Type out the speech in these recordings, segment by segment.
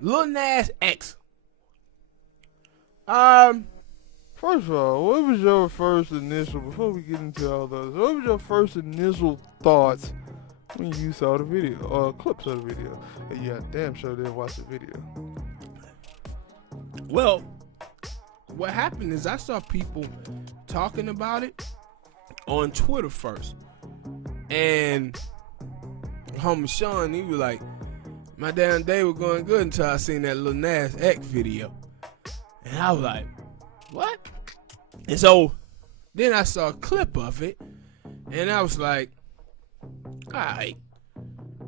Lil Nas X. First of all, what was your first initial, before we get into all those, what was your first initial thoughts when you saw the video, or clips of the video? And yeah, damn sure didn't watch the video. Well, what happened is I saw people talking about it on Twitter first. And homie Sean, he was like, my damn day was going good until I seen that Lil Nas X video. And I was like, what? And so then I saw a clip of it, and I was like, alright,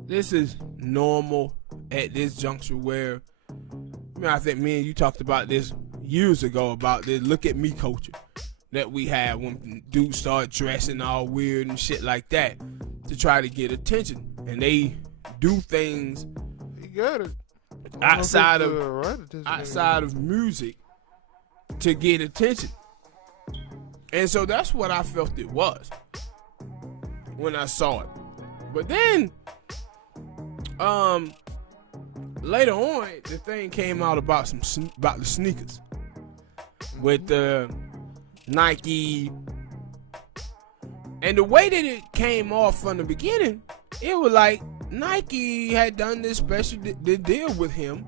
this is normal at this juncture where, I think me and you talked about this years ago, about this look at me culture that we had when dudes start dressing all weird and shit like that to try to get attention. And they do things You got it. outside of music to get attention. And so that's what I felt it was when I saw it. But then later on the thing came out about the sneakers with the Nike, and the way that it came off from the beginning, it was like Nike had done this special deal with him,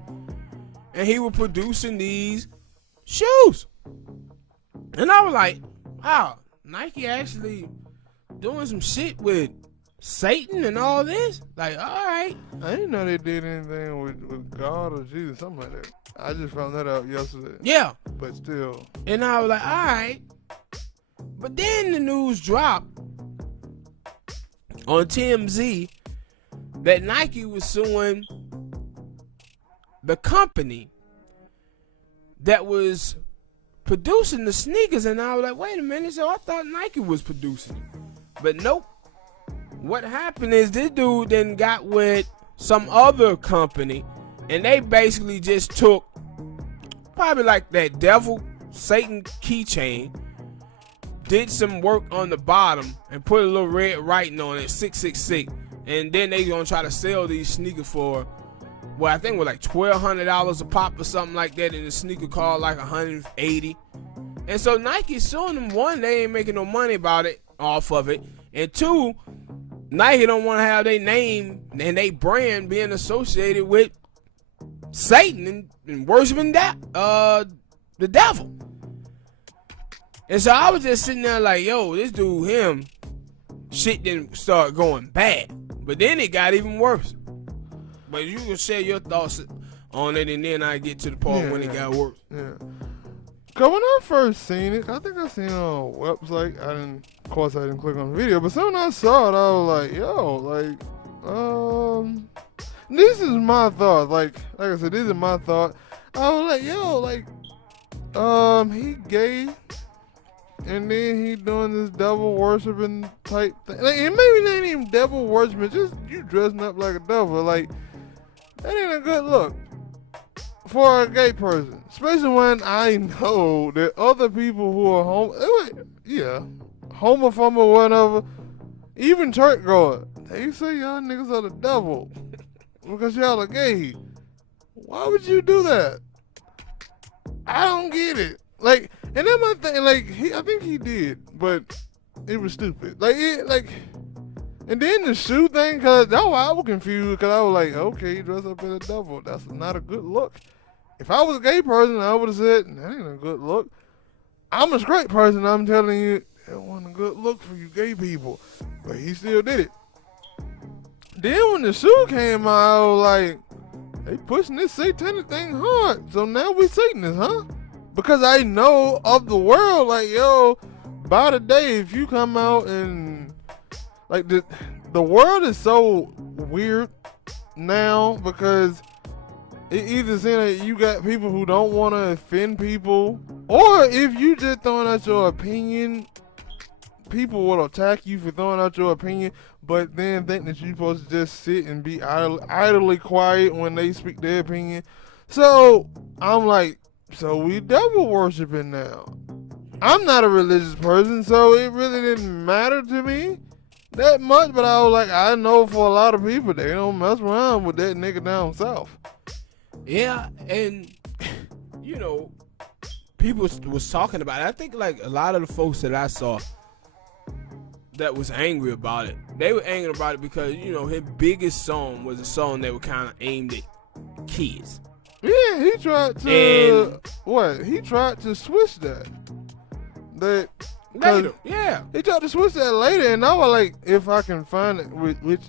and he was producing these shoes. And I was like, wow, Nike actually doing some shit with Satan and all this? Like, alright. I didn't know they did anything with God or Jesus, something like that. I just found that out yesterday. Yeah. But still. And I was like, alright. But then the news dropped on TMZ that Nike was suing the company that was producing the sneakers. And I was like, wait a minute, so I thought Nike was producing it. But nope. What happened is this dude then got with some other company, and they basically just took probably like that devil Satan keychain, did some work on the bottom and put a little red writing on it, 666, and then they gonna try to sell these sneakers for, well, I think it was like $1,200 a pop or something like that, and the sneaker cost like $180. And so Nike suing them. One, they ain't making no money about it, off of it, and two, Nike don't want to have their name and their brand being associated with Satan and worshiping that the devil. And so I was just sitting there like, yo, this dude, him, shit didn't start going bad. But then it got even worse. But you can share your thoughts on it, and then I get to the part when it got worse. Yeah. Cause when I first seen it, I think I seen it on a website. Of course I didn't click on the video, but soon I saw it, I was like, yo, like, this is my thought. Like I said, this is my thought. I was like, yo, like, he gay, and then he doing this devil worshiping type thing. Like, and maybe that ain't even devil worshiping, just you dressing up like a devil. Like, that ain't a good look for a gay person, especially when I know that other people who are homophobic or whatever, even church goers, they say y'all niggas are the devil because y'all are gay. Why would you do that? I don't get it. Like, and then my thing, like, I think he did, but it was stupid. And then the shoe thing, cause that's why I was confused, cause I was like, okay, you dress up as a devil. That's not a good look. If I was a gay person, I would have said, that ain't a good look. I'm a straight person, I'm telling you, that wasn't a good look for you gay people. But he still did it. Then when the shoe came out, I was like, they pushing this satanic thing hard. So now we Satanists, huh? Because I know of the world, like, yo, by the day, if you come out and, like, the world is so weird now, because it either seems like you got people who don't want to offend people, or if you just throwing out your opinion, people will attack you for throwing out your opinion, but then think that you're supposed to just sit and be idly quiet when they speak their opinion. So I'm like, so we devil worshiping now. I'm not a religious person, so it really didn't matter to me that much, but I was like, I know for a lot of people, they don't mess around with that nigga down south. Yeah, and you know, people was talking about it. I think like a lot of the folks that I saw that was angry about it, they were angry about it because, you know, his biggest song was a song that was kind of aimed at kids. Yeah, he tried to He tried to switch that. Later, yeah. He tried to switch that later, and I was like, if I can find it, which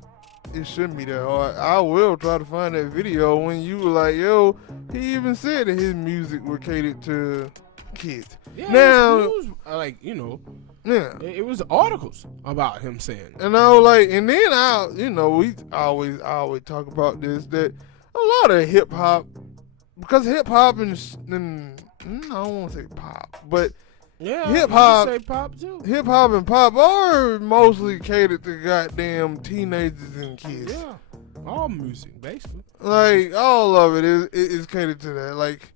it shouldn't be that hard, I will try to find that video when you were like, yo, he even said that his music was catered to kids. Yeah, now, it was like, you know, yeah, it was articles about him saying. And I was like, and then we always talk about this, that a lot of hip hop, because hip hop and I don't want to say pop, but yeah, hip hop, say pop too. Hip hop and pop are mostly catered to goddamn teenagers and kids. Yeah, all music basically. Like all of it is catered to that. Like,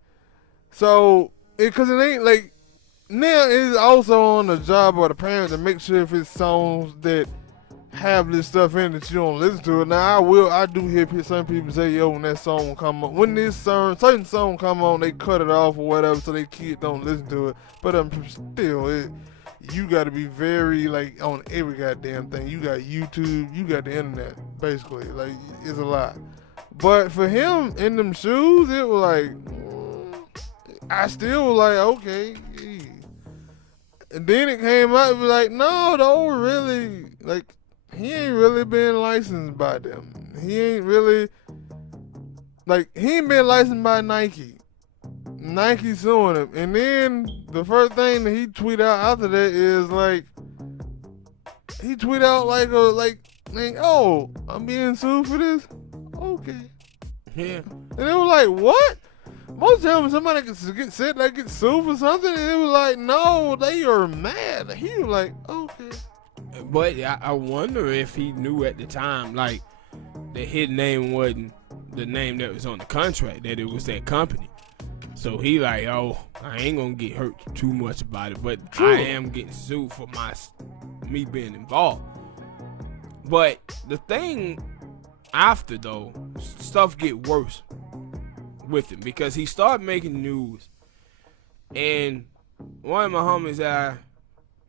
so because it ain't like now it's also on the job of the parent to make sure if it's songs that have this stuff in that you don't listen to it. Now I do hear some people say, yo, when that song come on, when this certain song come on, they cut it off or whatever so they kids don't listen to it. But still, you got to be very like on every goddamn thing. You got YouTube, you got the internet, basically. Like it's a lot. But for him in them shoes, it was like I still was like, okay. And then it came out, it was like, no, don't really like. He ain't really been licensed by them. He ain't really, he ain't been licensed by Nike. Nike suing him. And then the first thing that he tweet out after that is he tweet out oh, I'm being sued for this? Okay. Yeah. And it was like, what? Most times somebody gets sued for something, and it was like, no, they are mad. He was like, okay. But I wonder if he knew at the time, like, that his name wasn't the name that was on the contract, that it was that company. So he like, oh, I ain't gonna get hurt too much about it, but True. I am getting sued for me being involved. But the thing after, though, stuff get worse with him because he started making news. And one of my homies that I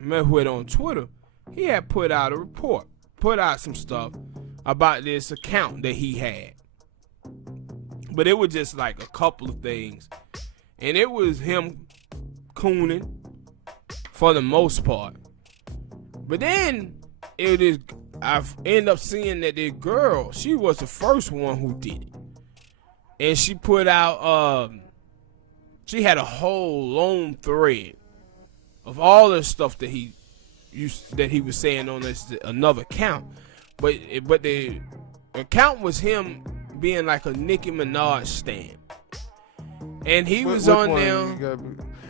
met with on Twitter, he had put out a report, put out some stuff about this account that he had. But it was just like a couple of things. And it was him cooning for the most part. But then I've ended up seeing that the girl, she was the first one who did it. And she put out, she had a whole long thread of all the stuff that he was saying on this another account, but the account was him being like a Nicki Minaj stan, and he was on there.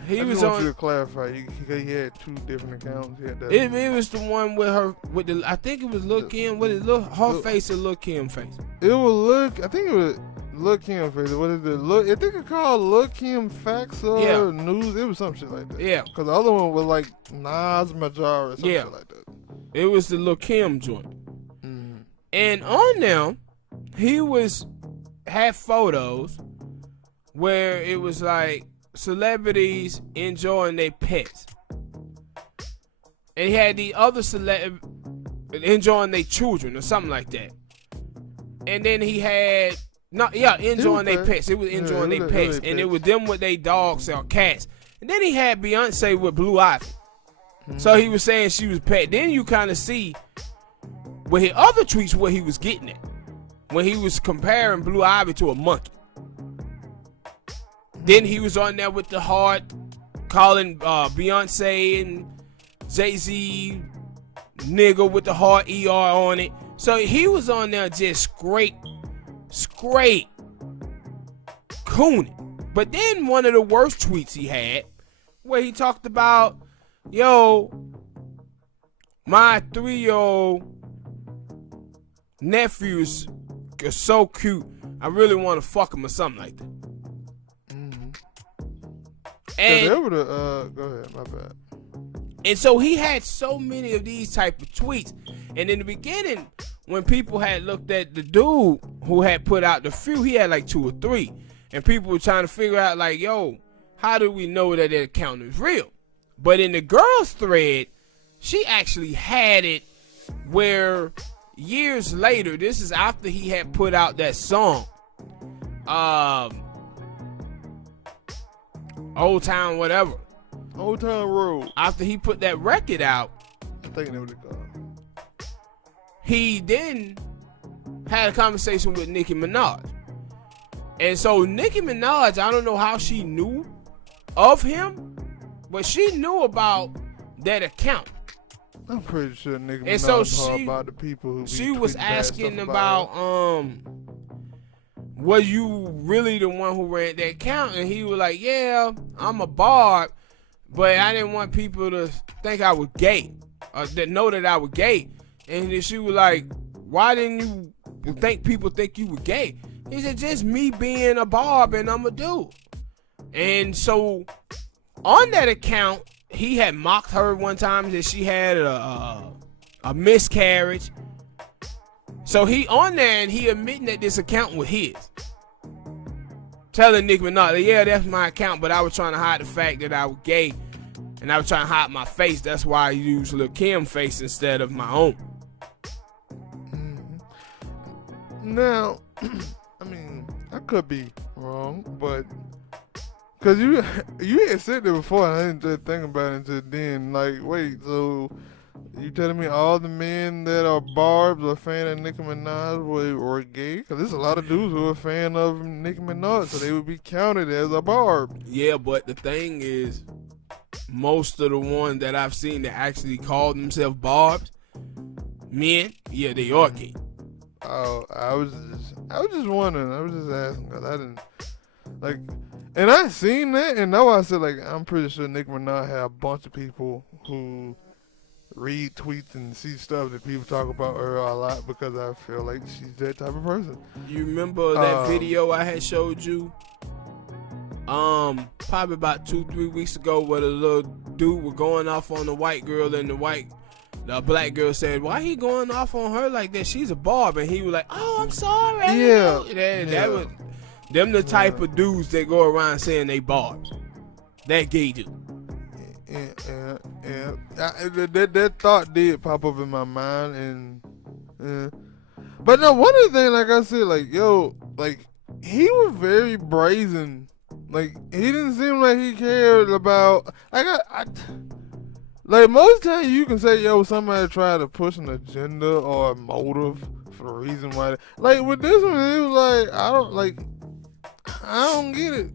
He was on. You to clarify, he had two different accounts. It was the one with her with the. I think it was Lil Kim. What is her face or Lil Kim face? It was I think it was Lil Kim face. What is it? I think it called Lil Kim Facts or News. It was some shit like that. Yeah. Because the other one was like Nas Major or something like that. It was the Lil Kim joint. Mm-hmm. And on them, he had photos where it was like celebrities enjoying their pets. And he had the other enjoying their children or something like that. And then he had enjoying their pets. It was enjoying their pets. And it was them with their dogs or cats. And then he had Beyonce with Blue Ivy. Mm-hmm. So he was saying she was pet. Then you kind of see with his other tweets what he was getting at. When he was comparing Blue Ivy to a monkey. Then he was on there with the heart, calling Beyonce and Jay-Z nigga with the heart ER on it. So he was on there just straight cooning. But then one of the worst tweets he had, where he talked about, yo, my 3-year-old nephew is so cute, I really want to fuck him or something like that. And go ahead, my bad. And so he had so many of these type of tweets. And in the beginning, when people had looked at the dude who had put out the few, he had like 2 or 3. And people were trying to figure out, like, yo, how do we know that account is real? But in the girl's thread, she actually had it where years later, this is after he had put out that song, Old Town whatever. Old Town Road. After he put that record out, I think that was it called. he then had a conversation with Nicki Minaj. And so Nicki Minaj, I don't know how she knew of him, but she knew about that account. I'm pretty sure Nicki And Minaj so about the people who she be was tweeting bad asking stuff about was you really the one who ran that account? And he was like, yeah, I'm a barb, but I didn't want people to think I was gay, or that know that I was gay. And then she was like, why didn't you think people think you were gay? He said, just me being a barb and I'm a dude. And so on that account, he had mocked her one time that she had a miscarriage. So he on there and he admitting that this account was his. Telling Nicki Minaj, yeah, that's my account, but I was trying to hide the fact that I was gay. And I was trying to hide my face. That's why I used Lil' Kim's face instead of my own. Now, I mean, I could be wrong, but because you had said that before, and I didn't just think about it until then. Like, wait, so you telling me all the men that are barbs or a fan of Nicki Minaj were gay? Because there's a lot of dudes who are a fan of Nicki Minaj, so they would be counted as a barb. Yeah, but the thing is, most of the ones that I've seen that actually call themselves barbs, men, yeah, they are gay. Oh, I was just wondering. I was just asking because I didn't like, and I seen that, and that's why I said like I'm pretty sure Nicki Minaj had a bunch of people who read tweets and see stuff that people talk about her a lot because I feel like she's that type of person. You remember that video I had showed you? Probably about 2-3 weeks ago, where the little dude was going off on the white girl, and the black girl said, "Why he going off on her like that? She's a barb." And he was like, "Oh, I'm sorry." That was them the type of dudes that go around saying they barbs. That gay dude. Yeah. That thought did pop up in my mind, but no, one of the things, like I said, like yo, like he was very brazen. Like he didn't seem like he cared about. Like most times you can say, yo, somebody tried to push an agenda or a motive for the reason why. Like with this one, it was like I don't get it.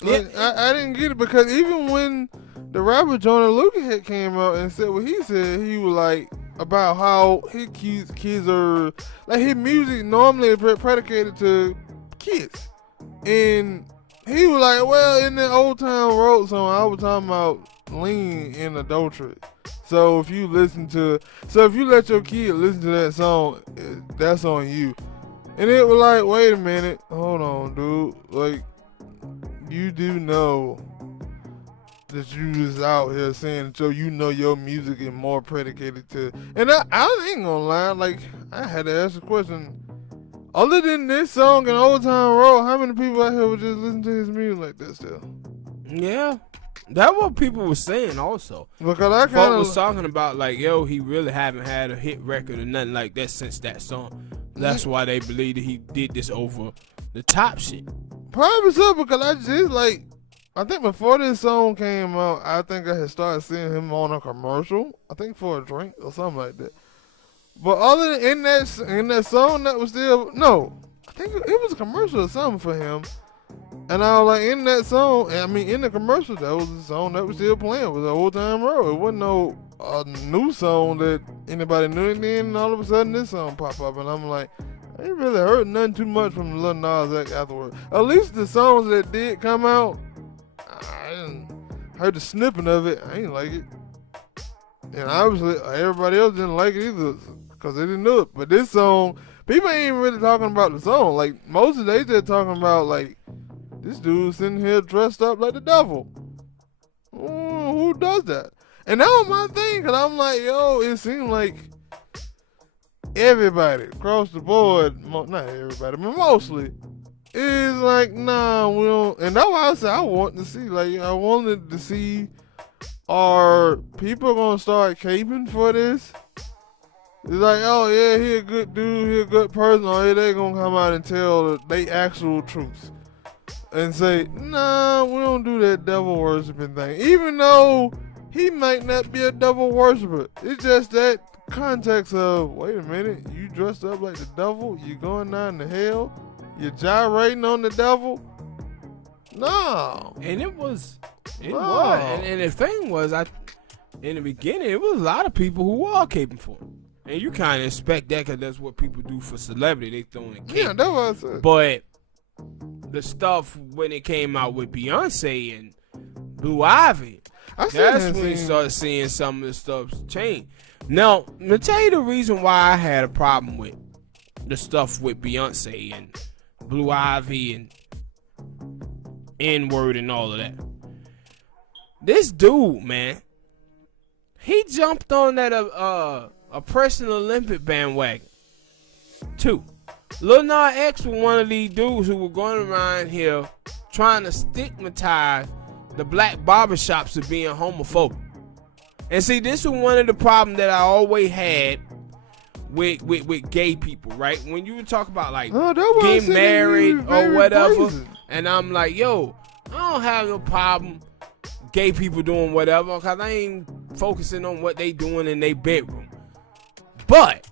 Like I didn't get it because even when the rapper Jonah Luka had came out and said what he said, he was like about how his kids are like his music normally is predicated to kids, and he was like, well, in that Old Town Road song, I was talking about lean in adultery. So if you let your kid listen to that song, that's on you. And it was like, wait a minute, hold on, dude. Like, you do know that you was out here saying, so you know your music is more predicated to. And I ain't gonna lie, like I had to ask a question. Other than this song and Old Town Road, how many people out here would just listen to his music like that still? Yeah. That's what people were saying also. Because I kind of was talking about like, yo, he really haven't had a hit record or nothing like that since that song. That's why they believe that he did this over the top shit. Probably so, because I think before this song came out, I think I had started seeing him on a commercial. I think for a drink or something like that. But other than in that song, that was still I think it was a commercial or something for him. And I was like, in that song, I mean, in the commercial, that was the song that was still playing. It was the Old Time Road. It wasn't no new song that anybody knew. And then all of a sudden, this song pop up, and I'm like, I ain't really heard nothing too much from Lil Nas X afterwards. At least the songs that did come out, I didn't heard the snippet of it. I ain't like it. And obviously, everybody else didn't like it either because they didn't know it. But this song, people ain't even really talking about the song. Like, most of they just talking about, like, this dude sitting here dressed up like the devil. Who does that? And that was my thing, because I'm like, yo, it seemed like everybody across the board, not everybody, but mostly, It's like, nah, we don't. And that's why I said I want to see. Like, I wanted to see, are people gonna start caping for this? It's like, oh yeah, he a good dude, he a good person, or yeah, they gonna come out and tell they actual truths and say, nah, we don't do that devil worshiping thing. Even though he might not be a devil worshiper, it's just that context of, wait a minute, you dressed up like the devil, you going down to hell, you gyrating on the devil. No. And it was. No. And the thing was, in the beginning, it was a lot of people who were caping for him. And you kind of expect that because that's what people do for celebrity. They throwing a cape. Yeah, that's what I said. But the stuff when it came out with Beyonce and Blue Ivy, that's when you started seeing some of the stuff change. Now, I'm going to tell you the reason why I had a problem with the stuff with Beyonce and Blue Ivy and N-word and all of that. This dude, man, he jumped on that oppressing Olympic bandwagon. 2. Lil Nas X was one of these dudes who were going around here trying to stigmatize the black barbershops as being homophobic. And see, this was one of the problems that I always had with gay people, right? When you would talk about like getting married or whatever, and I'm like, yo, I don't have no problem gay people doing whatever, because I ain't focusing on what they doing in their bedroom. But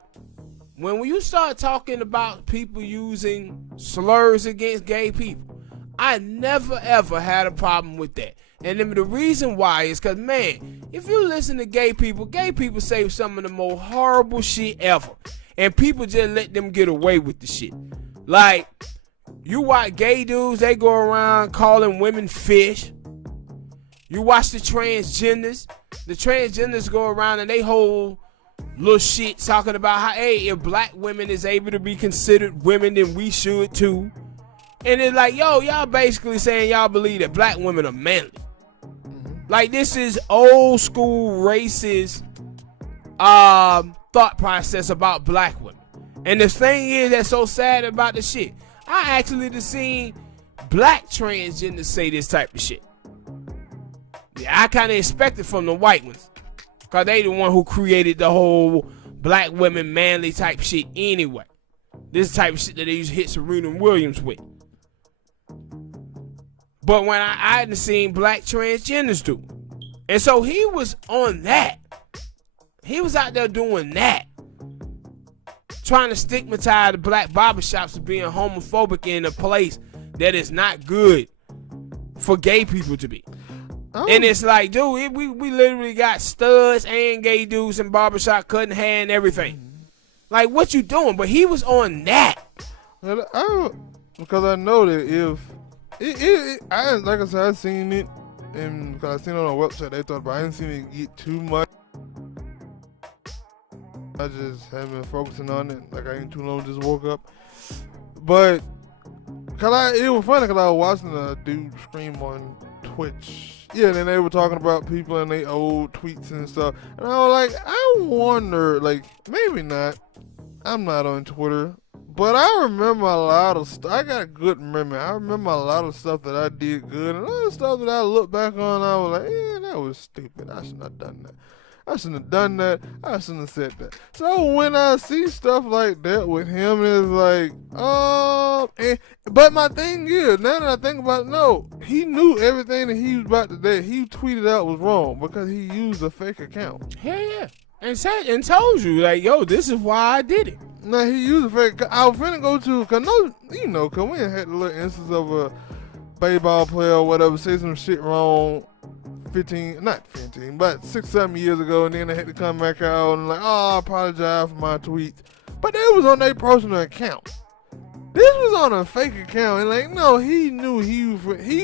when you start talking about people using slurs against gay people, I never ever had a problem with that. And then the reason why is because, man, if you listen to gay people say some of the most horrible shit ever. And people just let them get away with the shit. Like, you watch gay dudes, they go around calling women fish. You watch the transgenders go around and they hold little shit talking about how, hey, if black women is able to be considered women, then we should too. And it's like, yo, y'all basically saying y'all believe that black women are manly. Like, this is old school racist thought process about black women. And the thing is that's so sad about the shit, I actually just seen black transgenders say this type of shit. Yeah, I kind of expect it from the white ones, because they the one who created the whole black women manly type shit anyway. This type of shit that they used to hit Serena Williams with. But when I hadn't seen black transgenders do. And so he was on that. He was out there doing that. Trying to stigmatize the black barbershops as being homophobic in a place that is not good for gay people to be. Oh. And it's like, dude, we literally got studs and gay dudes in barbershop cutting hair and everything. Like, what you doing? But he was on that. Because I know that if like I said, I seen it, and because I seen it on a website, they thought, but I didn't see it get too much. I just haven't been focusing on it. Like, I ain't too long, just woke up. But it was funny because I was watching a dude stream on Twitch. Yeah, and then they were talking about people and their old tweets and stuff. And I was like, I wonder, like, maybe not. I'm not on Twitter. But I remember a lot of stuff. I got a good memory. I remember a lot of stuff that I did good. And a lot of stuff that I look back on, I was like, yeah, that was stupid. I shouldn't have done that. I shouldn't have done that. I shouldn't have said that. So when I see stuff like that with him, it's like, but my thing is, now that I think about it, no, he knew everything that he was about to do. He tweeted out was wrong because he used a fake account. Hell yeah. And told you, like, yo, this is why I did it. No, he used a fake. I was finna go to, cause we had a little instance of a baseball player or whatever say some shit wrong 6, 7 years ago, and then they had to come back out and like, I apologize for my tweets. But that was on their personal account. This was on a fake account, and like, no, he knew he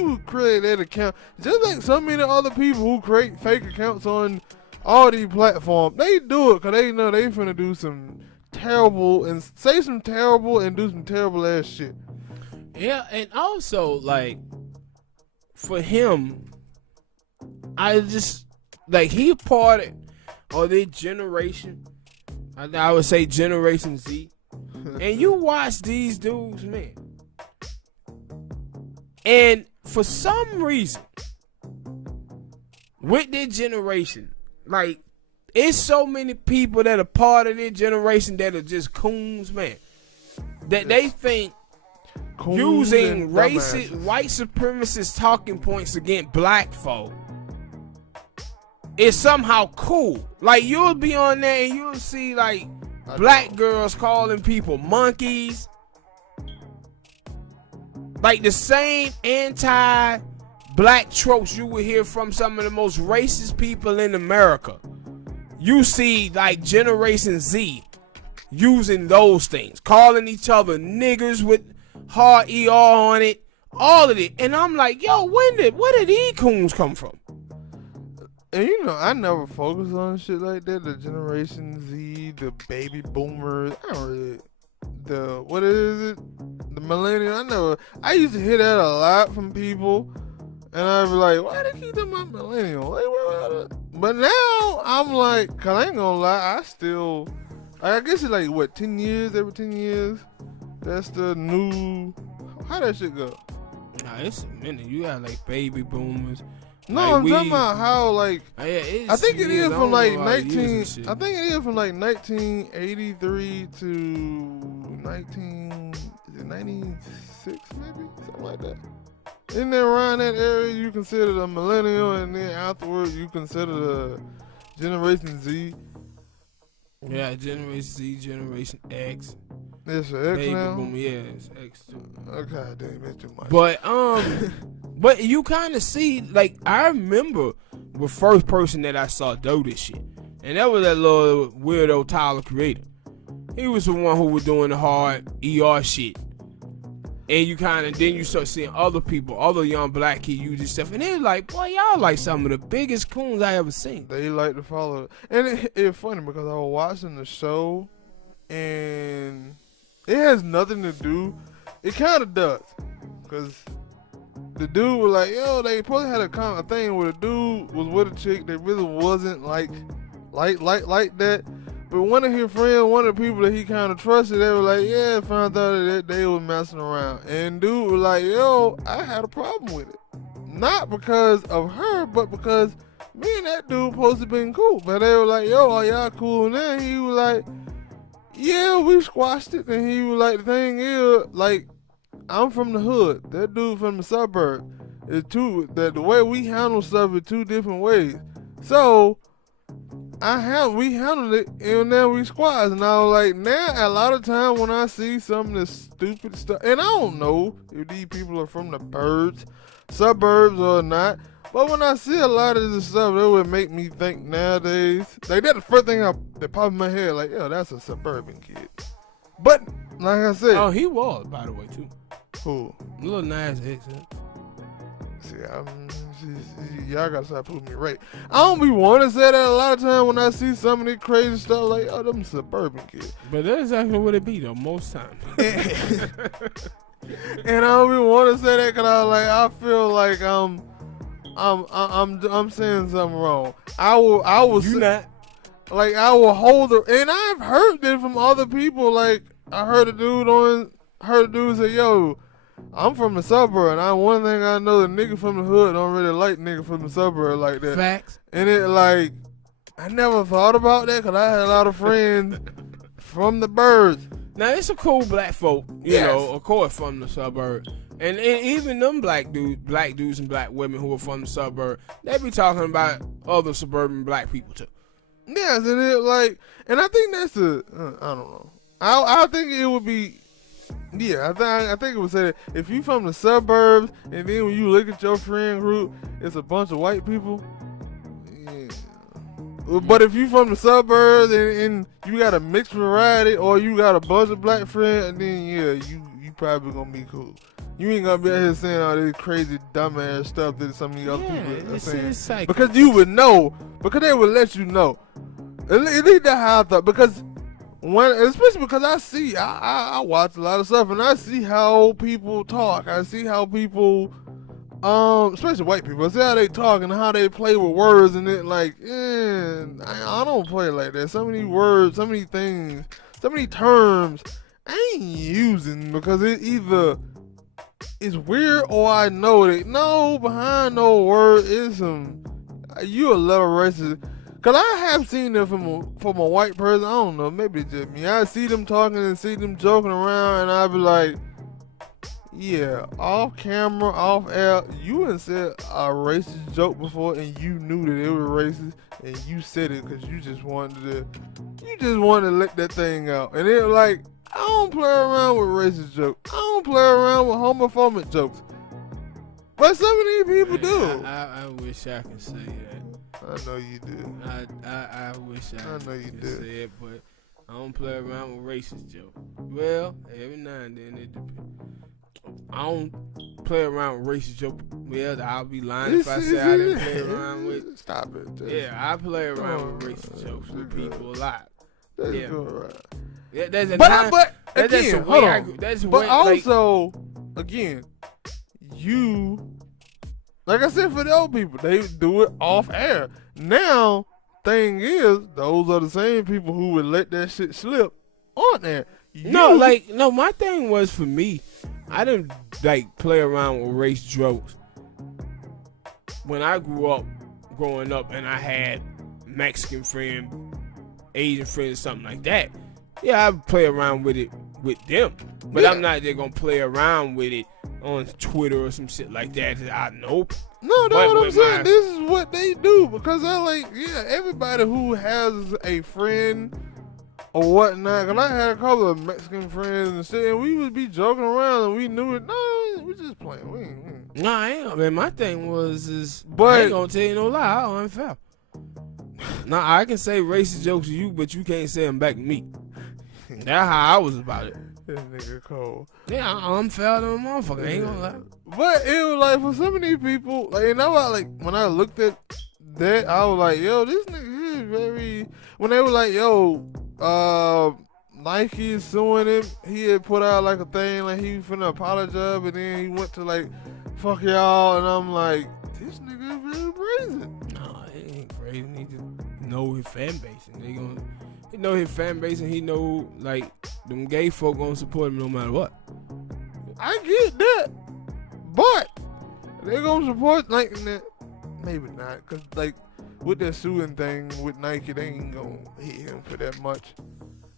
would create that account just like so many other people who create fake accounts on all these platforms. They do it because they know they finna do some terrible and say some terrible and do some terrible ass shit. Yeah, and also, like, for him, I just, like, he part of their generation. I would say Generation Z. And you watch these dudes, man. And for some reason, with their generation, like, it's so many people that are part of their generation that are just coons, man. That they think using racist, white supremacist talking points against black folk is somehow cool. Like, you'll be on there and you'll see, like, black girls calling people monkeys. Like, the same anti-black tropes you would hear from some of the most racist people in America. You see, like, Generation Z using those things, calling each other niggers with hard ER on it, all of it. And I'm like, yo, where did these coons come from? And you know, I never focus on shit like that. The Generation Z, the baby boomers. I don't really. What is it? The millennial. I used to hear that a lot from people. And I'd be like, why they keep them on millennial? Like, but now, I'm like, cause I ain't gonna lie, I still, I guess it's like, what, 10 years, every 10 years? That's the new, how that shit go? Nah, it's a minute. You got, like, baby boomers. No, like I'm talking about how, like, yeah, I think it is from, like, I think it is from, like, 1983 to 96, maybe? Something like that. In there around that area, you consider the millennial, and then afterwards, you consider the Generation Z. Yeah, Generation Z, Generation X. It's an X baby now? Boom, yeah, it's X too. Okay, damn, it's too much. But you kind of see, like, I remember the first person that I saw do this shit, and that was that little weirdo Tyler Creator. He was the one who was doing the hard ER shit. And you then you start seeing other people, other young black kids use this stuff. And they're like, boy, y'all like some of the biggest coons I ever seen. They like to follow. And it's funny because I was watching the show and it has nothing to do. It kind of does. Because the dude was like, yo, they probably had a thing where the dude was with a chick that really wasn't like that. But one of his friends, one of the people that he kind of trusted, they were like, yeah, found out that they was messing around. And dude was like, yo, I had a problem with it. Not because of her, but because me and that dude supposed to been cool. But they were like, yo, are y'all cool now? He was like, yeah, we squashed it. And he was like, the thing is, like, I'm from the hood. That dude from the suburb. The way we handle stuff is two different ways. So we handled it, and then we squads. And I was like, now a lot of time when I see some of this stupid stuff, and I don't know if these people are from the suburbs or not, but when I see a lot of this stuff, it would make me think nowadays, like, that's the first thing that popped in my head, like, yo, that's a suburban kid. But like I said, oh, he was, by the way, too. Who? Lil Nas X. See, y'all gotta stop putting me right. I don't be wanting to say that a lot of times when I see some of the crazy stuff, like, oh, them suburban kids. But that's exactly what it be, though, most times. And I don't be wanting to say that because I feel like I'm saying something wrong. I will. You not. Like, I will hold her, and I've heard that from other people. Like, I heard a dude say, yo, I'm from the suburb, and one thing I know, the nigga from the hood don't really like nigga from the suburb like that. Facts. And it, like, I never thought about that because I had a lot of friends from the birds. Now, it's a cool black folk, you know, of course, from the suburb. And even them black dudes and black women who are from the suburb, they be talking about other suburban black people, too. Yes, and it, like, and I think that's I don't know. I think it would be, yeah, I think it would say that if you from the suburbs and then when you look at your friend group, it's a bunch of white people. Yeah. But if you from the suburbs and you got a mixed variety or you got a bunch of black friends, then yeah, you probably gonna be cool. You ain't gonna be out here saying all this crazy dumbass stuff that some of the other people are saying. Because you would know, because they would let you know. At least that's how I thought. Because especially because I watch a lot of stuff and I see how people talk. I see how people, especially white people, I see how they talk and how they play with words and it like, I don't play like that. So many words, so many things, so many terms I ain't using because it either it's weird, or I know that no behind no word is some you a little racist. Cause I have seen it from a white person. I don't know, maybe it's just me. I see them talking and see them joking around, and I be like, yeah, off camera, off air, you had said a racist joke before, and you knew that it was racist, and you said it because you just wanted to let that thing out. And it like, I don't play around with racist jokes. I don't play around with homophobic jokes. But some of these people do. I wish I could say that. I know you do. I wish I know you could do. say it, but I don't play around with racist jokes. Well, every now and then it depends. I don't play around with racist jokes. Well, I'll be lying if I say I didn't play around with. Stop it. Yeah, I play around with racist jokes with people a lot. That's Yeah. good, right. Yeah, that's a But time, again, that's a hold way on. that's a But way, also, again, you, like I said, for the old people, they do it off air. Now, thing is, those are the same people who would let that shit slip on air. No, my thing was for me, I didn't play around with race jokes when I growing up, and I had Mexican friend, Asian friends, something like that. Yeah, I would play around with it with them, but I'm not just gonna play around with it on Twitter or some shit like that. I nope. No, that's what I'm saying. This is what they do because everybody who has a friend or whatnot. Cause I had a couple of Mexican friends and shit, and we would be joking around, and we knew it. No, we just playing. We ain't. No, I ain't. I mean, my thing was But I ain't gonna tell you no lie. I'm unfair. Now I can say racist jokes to you, but you can't say them back to me. That's how I was about it. This nigga cold. Yeah, I'm fair to a motherfucker. I ain't gonna lie. But it was like for some of these people, when I looked at that, I was like, yo, this nigga is very. When they were like, yo, Nike is suing him, he had put out like a thing like he was finna apologize, and then he went to like, fuck y'all, and I'm like, this nigga is really brazen. No, he ain't crazy. He just know his fan base, and he know his fan base, and he know like them gay folk gonna support him no matter what. I get that, but they gonna support like maybe not, cause like with that suing thing with Nike, they ain't gonna hit him for that much.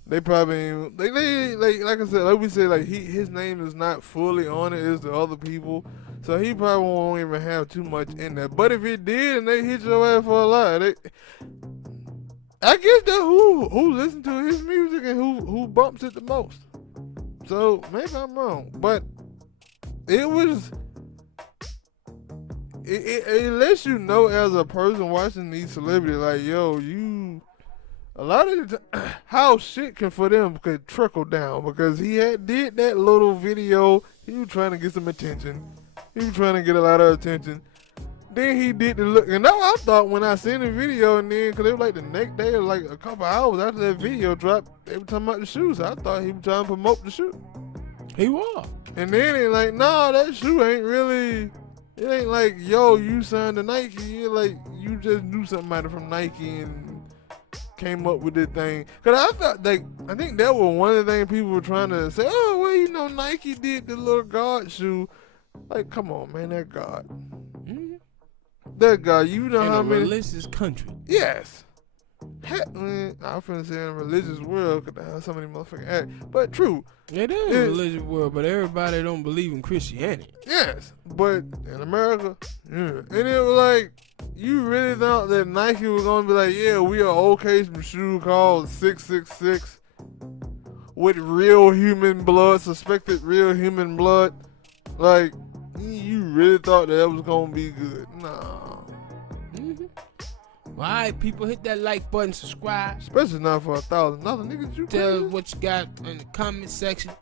They probably ain't, they like I said, like we said, like his name is not fully on it as the other people, so he probably won't even have too much in there. But if it did and they hit your ass for a lie, I guess that who listen to his music and who bumps it the most. So maybe I'm wrong, but it was. It lets you know as a person watching these celebrities, like, yo, a lot of the time, how shit for them could trickle down, because he did that little video, he was trying to get some attention, he was trying to get a lot of attention, then he did the look, and now I thought when I seen the video, and then, because it was like the next day, or like a couple hours after that video dropped, they were talking about the shoes, I thought he was trying to promote the shoe. He was. And then it like, no, that shoe ain't really... It ain't like, yo, you signed to Nike. You're like, you just knew somebody from Nike and came up with this thing. Because I think that was one of the things people were trying to say, oh, well, Nike did the little God shoe. Like, come on, man, that God. Mm-hmm. That God, you know in how many. In a religious country. Yes. Heck, man, I was finna say in a religious world, because how so many motherfucking act. But true. It is a religious world, but everybody don't believe in Christianity. Yes, but in America, yeah. And it was like, you really thought that Nike was gonna be like, yeah, we are okay some shoe called 666 with real human blood, suspected real human blood. Like, you really thought that was gonna be good? Nah. Mm-hmm. All right, people, hit that like button, subscribe. Especially not for $1,000, niggas. You tell crazy? what you got in the comment section.